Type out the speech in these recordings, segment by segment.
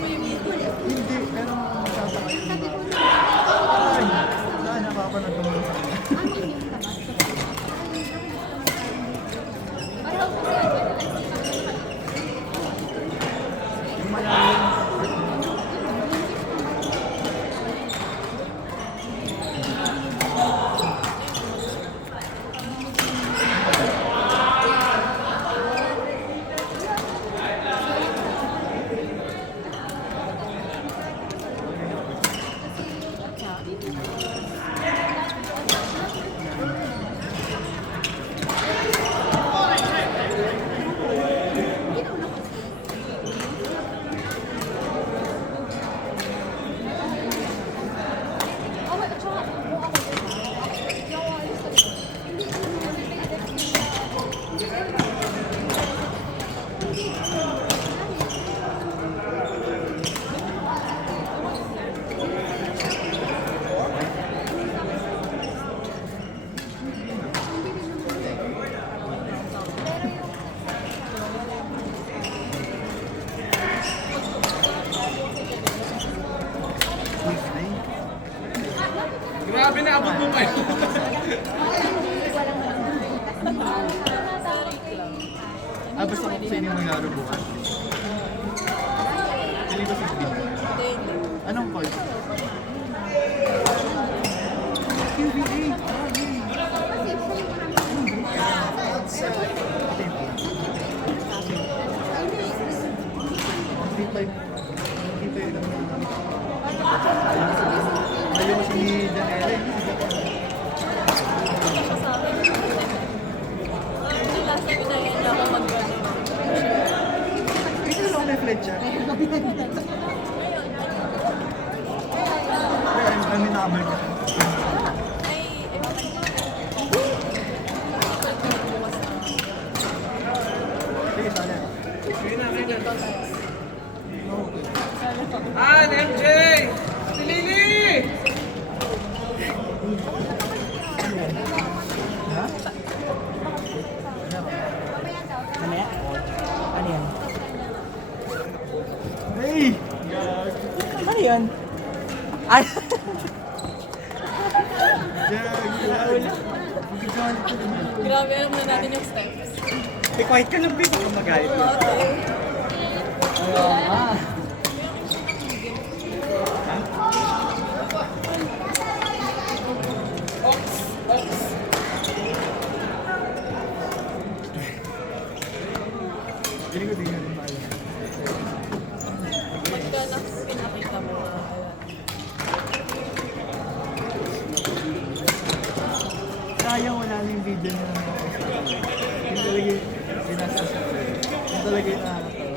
Hindi, pero masasakay yung mga... Ay, saan nakapanood naman sa akin? Yung malalim. Grabe na abot mo kayo. Basta kung sino yung maglaro bukas. Pili ko 15. Anong call? QBA. Ayaw si Janelle. Ito lang may fletcher. Ang minabal ko. Sige, sana. MJ! Si Lily! Ha? Ano yan? Ano yan? Hey! Ano yan? Ay! Grabe, alam na natin yung steps. Quiet ka lang, babe. Baka magalit yun. Hindi ko tingnan yung bayan. Pagka pinakita mo na Sayang wala na yung video niya. Yung talaga yung sinasasabi. Yung talaga yung nakakatawa.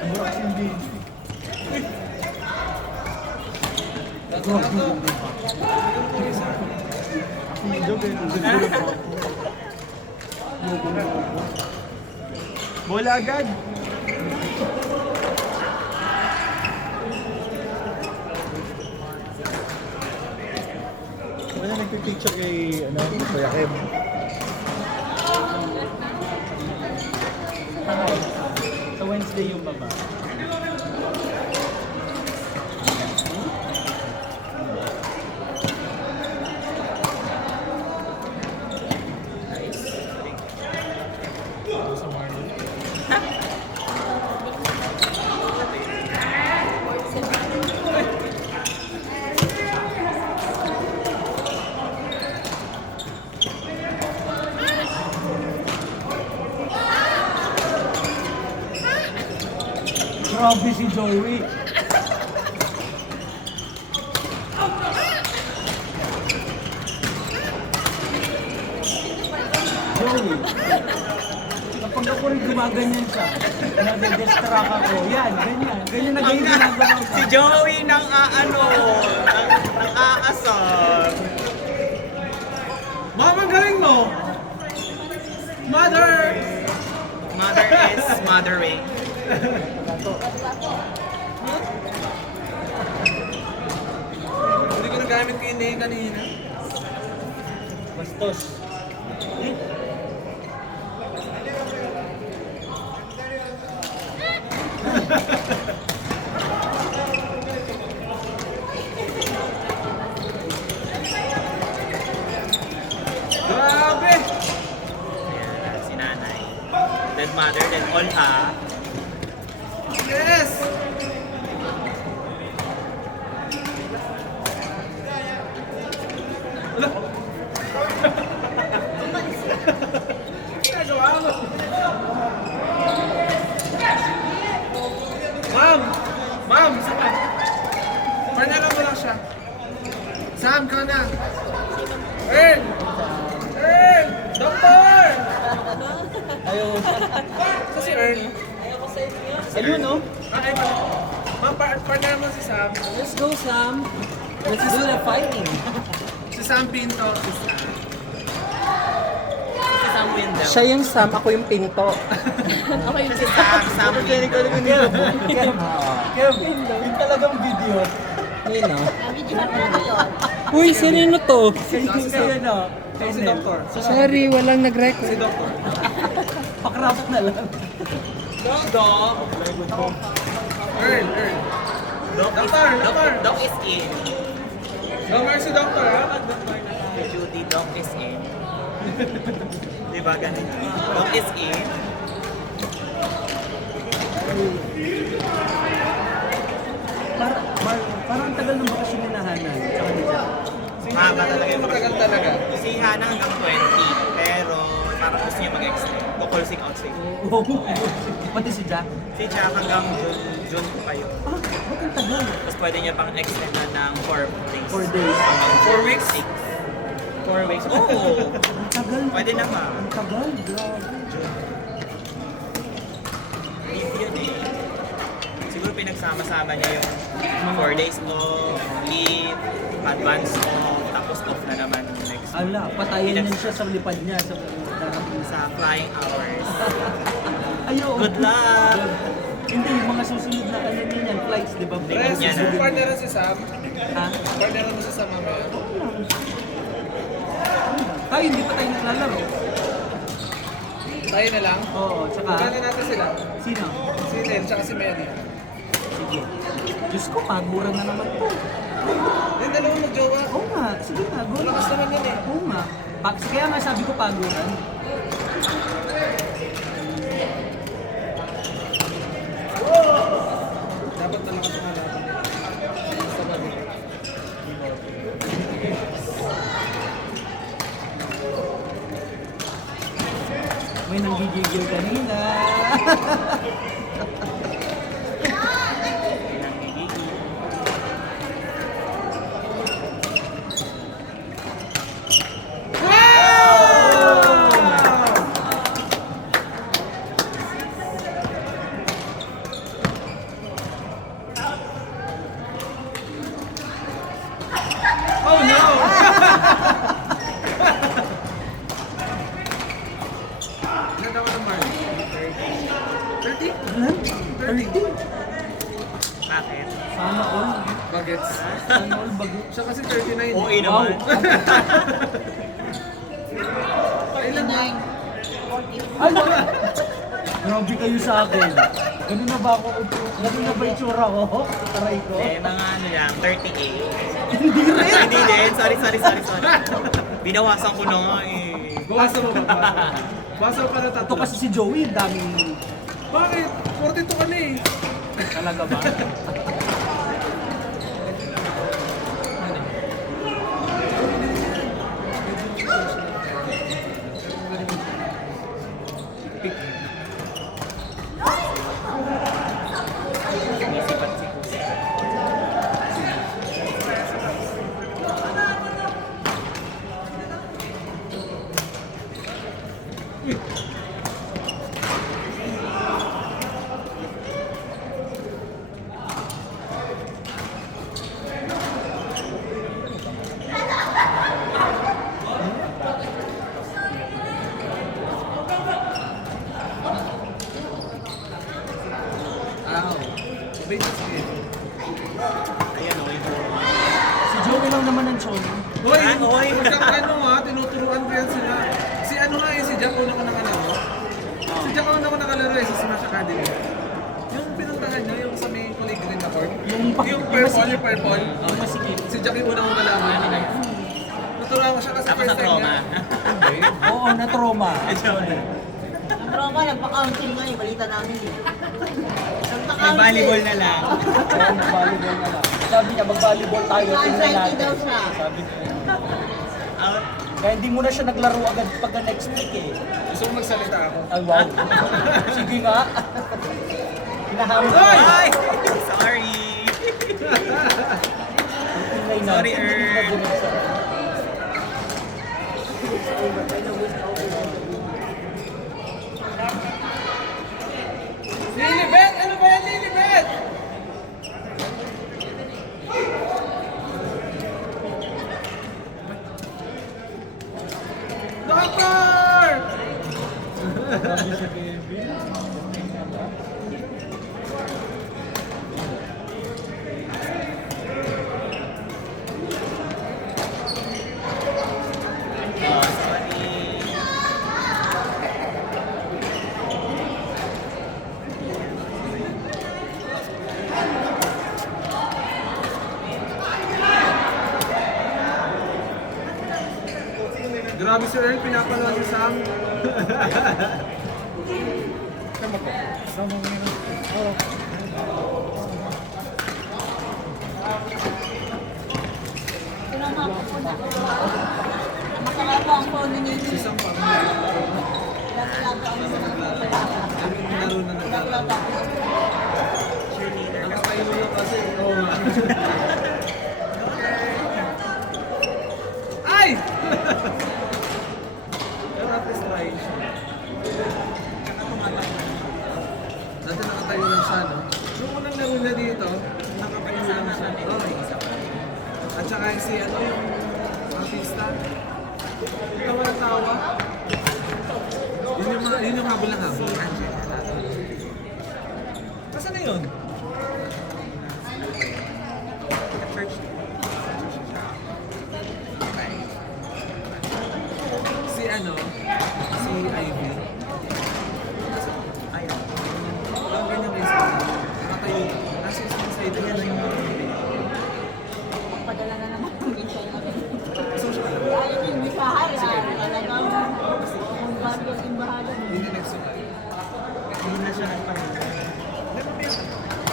Ano kasi yung video? Bola agad! Wala nagpipicture kay Kuya Kim. Sa Wednesday yung baba. Grabe si Joey. Joey. Kapag ako rin gumaganyan siya, nade-distract ako. Yan, ganyan. Ganyan na ganyan ginagawa ko. Si Joey nang nang aasar. Mama, galing mo! Mother! Mother is mothering. Lele kanina. Bastos. Grabe! Ayan, si nanay. Then mother, then all ha. Yes! Ginagawa mo. Ma'am! Ma'am! Isa pa. Parnalan mo lang siya. Sam, ka na. Earn! Earn! Doctor! Ayaw. Ito si Earn. Ayun, no? Ay, ba? Ma'am, partner mo si Sam. Let's go, Sam. Let's do the fighting. Si Sam Pinto. Si Sam. Si Sam Windel. Siya yung Sam, ako yung pinto. Ako yung Si Sam Windel. Kevin, yung talagang video. Nino? Video na yun. Uy, sino to? Sino no? Si Doctor. Sorry, walang nag-record. Si Doctor. Pakrapot na lang. Dog. Earn, Earn. Doctor. Dog is in. No mercy, Doctor, ha? Judy, dog is in. Diba ganun? Dog is in. Parang tagal ng bakasyon ni Nahanan. Tsaka ni Jack. Mahaba talaga yung Matagal talaga. Si Hana hanggang 20. Pero parang gusto niya mag-extend. Kukulsing out siya. Pati si Jack. Si Jack hanggang June pa yun. Ah, ba't ang tagal? Tapos pwede niya pang extend na ng 4 days. 4 days. 4 weeks? 6. 4 weeks? Oo. Ang tagal. Pwede naman. Ang tagal, grabe. Leave yun eh. Siguro pinagsama-sama niya yung 4 days off, leave, advance off, tapos off na naman next Ala, patayin din siya sa lipad niya. sa flying hours. Ayaw. Good luck! Hindi, yung mga susunod na ano niyan, flights, di ba? Rest, Yan na. partner si Sam. Ha? Partner mo si Sam mamaya. Ay, hindi pa tayo naglalaro. Tayo na lang. Oo, tsaka... Gano'n natin sila. Sino? Si Nel, tsaka si Mary. Sige. Diyos ko, paguran na naman to. Yung dalawa mag-jowa. Oo nga, sige na, go. Malakas naman yun eh. Oo nga. Kaya nga sabi ko paguran. Dapat malakas ang halaman. Basta ba? May nanggigigil kanina. Oh no! Ilan naman ang mark? 30? 30? Bakit? Sana all. Bagets. Sana all bago. Siya kasi 39. OA naman. Ilan na? Ay, grabe kayo sa akin. Ganun na ba ako? Ganun na ba itsura ko? Taray ko? Eh, mga ano lang, 38. Hindi rin. Ay, hindi din. Sorry. Binawasan ko na nga eh. Bawasan mo ba? Bawasan mo pa na Ito tatlo. kasi si Joey, daming... Bakit? 42 ka na eh. Talaga ba? Isipan si Kusi. Ow. Wait, just kidding. Ayan o, yung Si Joey okay lang naman ang solo. Hoy, Hoy. huwag kang ano ha, tinuturuan ko yan sila. Si ano nga si Jack, una ko nakalaro. Si Jack, una ko nakalaro sa Smash Academy. Yung pinuntahan niya, yung sa may kulay green na court. Yung purple. Yung masikip. Si Jack yung una kong kalaban. Naturuan ko siya kasi Tapos sa trauma. Oo, na-trauma. Ang trauma, nagpa-counting nga eh. Balita namin eh. May volleyball na lang. Oo, mag-volleyball na lang. Sabi niya, mag-volleyball tayo. Tingnan Anxiety natin. daw siya. Sabi ko. Out. Kaya hindi mo na siya naglaro agad pagka next week eh. Gusto mo magsalita ako? Ay, wow. Sige nga. Hinahamon ko. Ay! Sorry! Tingnan na. Sorry, Earl. Lilibet! Ano ba yan, Lilibet? Doctor! Oh, sorry. Grabe si Earl, pinapanood si Sam. Tinama ko po na. Masama po ang phone ni Nini. Isang pa. Lato-lato ang mga Laro na lato-lato ako. Cheerleader Ang ka. style mo kasi. Oo nga. Ay! Pero at least try siya. Dati nakatayo lang siya, no? Yung unang laro na dito, nakatayo lang siya. Oo. At saka si ano yung artista. Tawa na tawa. Yun yung habol ng habol. Nasaan na yun? Church. Si ano? Si Ivy. Ayun. Ang ganyan kayo sa nakatayo. Nasa isang side na yan yung Magpadala na naman ang mission namin. social media. Ayaw yung misahan. Talagang kung bago yung bahala. Hindi next week. Hindi na siya nagpahinga.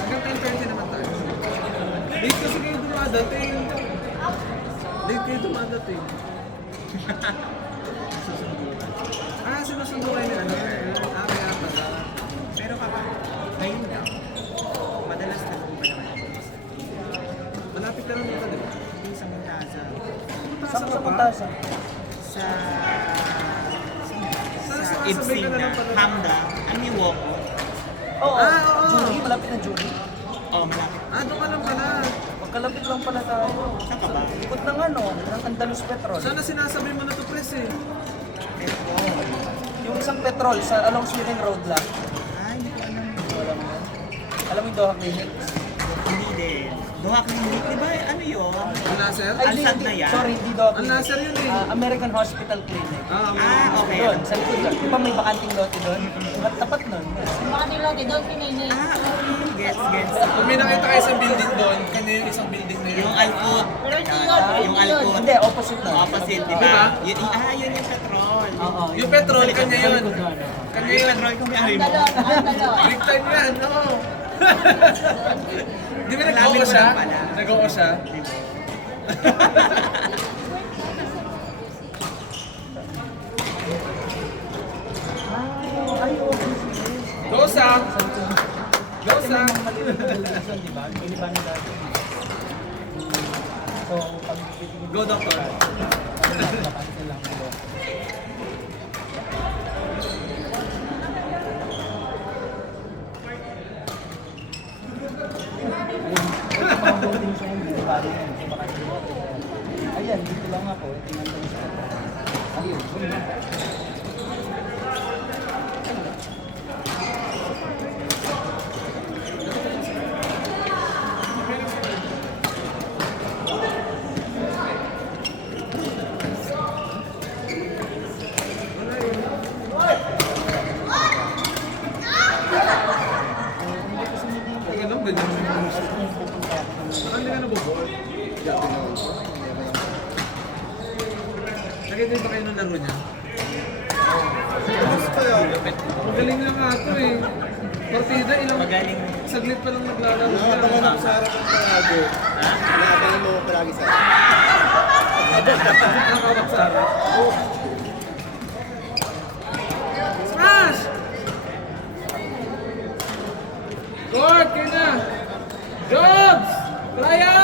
Hanggang 10:30 naman tayo. Late kasi kayo dumadating. Late kayo dumadating. Sinusundo kayo ni ano? Kaya pala. Pero kapag ngayon lang, madalas na po ba naman Malapit ka lang dito, di ba? hindi sa Montasa. Saan ka punta sa? Sa Sabay Ibsin ka na na, lang pala. Hamda, ang Miwoko. Oo. Oo. Jury, malapit na jury. Oh, malapit. Doon ka lang pala. Magkalapit lang pala tayo. Saan ka ba? Ikot ng ano, ng Andalus Petrol. Sana sinasabi mo na to, Pres eh. Yung isang petrol sa along Sweden Road lang. Ay, hindi ko alam. Wala mo yan. Alam mo yung Doha Clinics? Hindi din. Doha Clinic, di ba? Ano yun? Ang Nasser? Ay, Alsat na yan? Sorry, hindi Doha Ang Clinic. Nasser yun eh. American Hospital Clinic. Okay. Doon, sa likod doon. Di ba may bakanting lote doon? Tapat nun. Mga nilote doon kinini. Okay. Gets. Kung may nakita kayo sa building doon, kanya yung isang building na yun. Yung Alcoot. Pero hindi Yan. yun, Yung hindi yun. Alcoot. Hindi, opposite nun. Opposite, di Di ba? ba? Yun yung petrol. Oo. Yung petrol, kanya Sa yun. likod doon. Kanya Yung yun. petrol kung may ari Ang mo. dalo, ang dalo. Big time yan, no? Di ba Malapit nag-oo mo siya? lang pala. Nag-oo siya? Ay, okay. Go, Sam! Go, Kasi may Sam! mga maliit na television, di ba? Iniba na dati. So, pag Go, Doctor. nakacancel lang ako. Mga voting sa hindi, di ba? Ayan, dito lang ako. Tinanong sa ako. Ayun, ganyan yung gusto ko. Baka hindi ka nabubuo. Nakita ba kayo ng laro niya? Magaling na nga ito eh. Partida, ilang Magaling. saglit pa lang naglalaro niya. Nakabangan ako sa harap ng palagi. Ha? Nakabangan mo ako palagi sa Nakawak sa harap. Smash! Gord, kayo na! Jobs! Brian!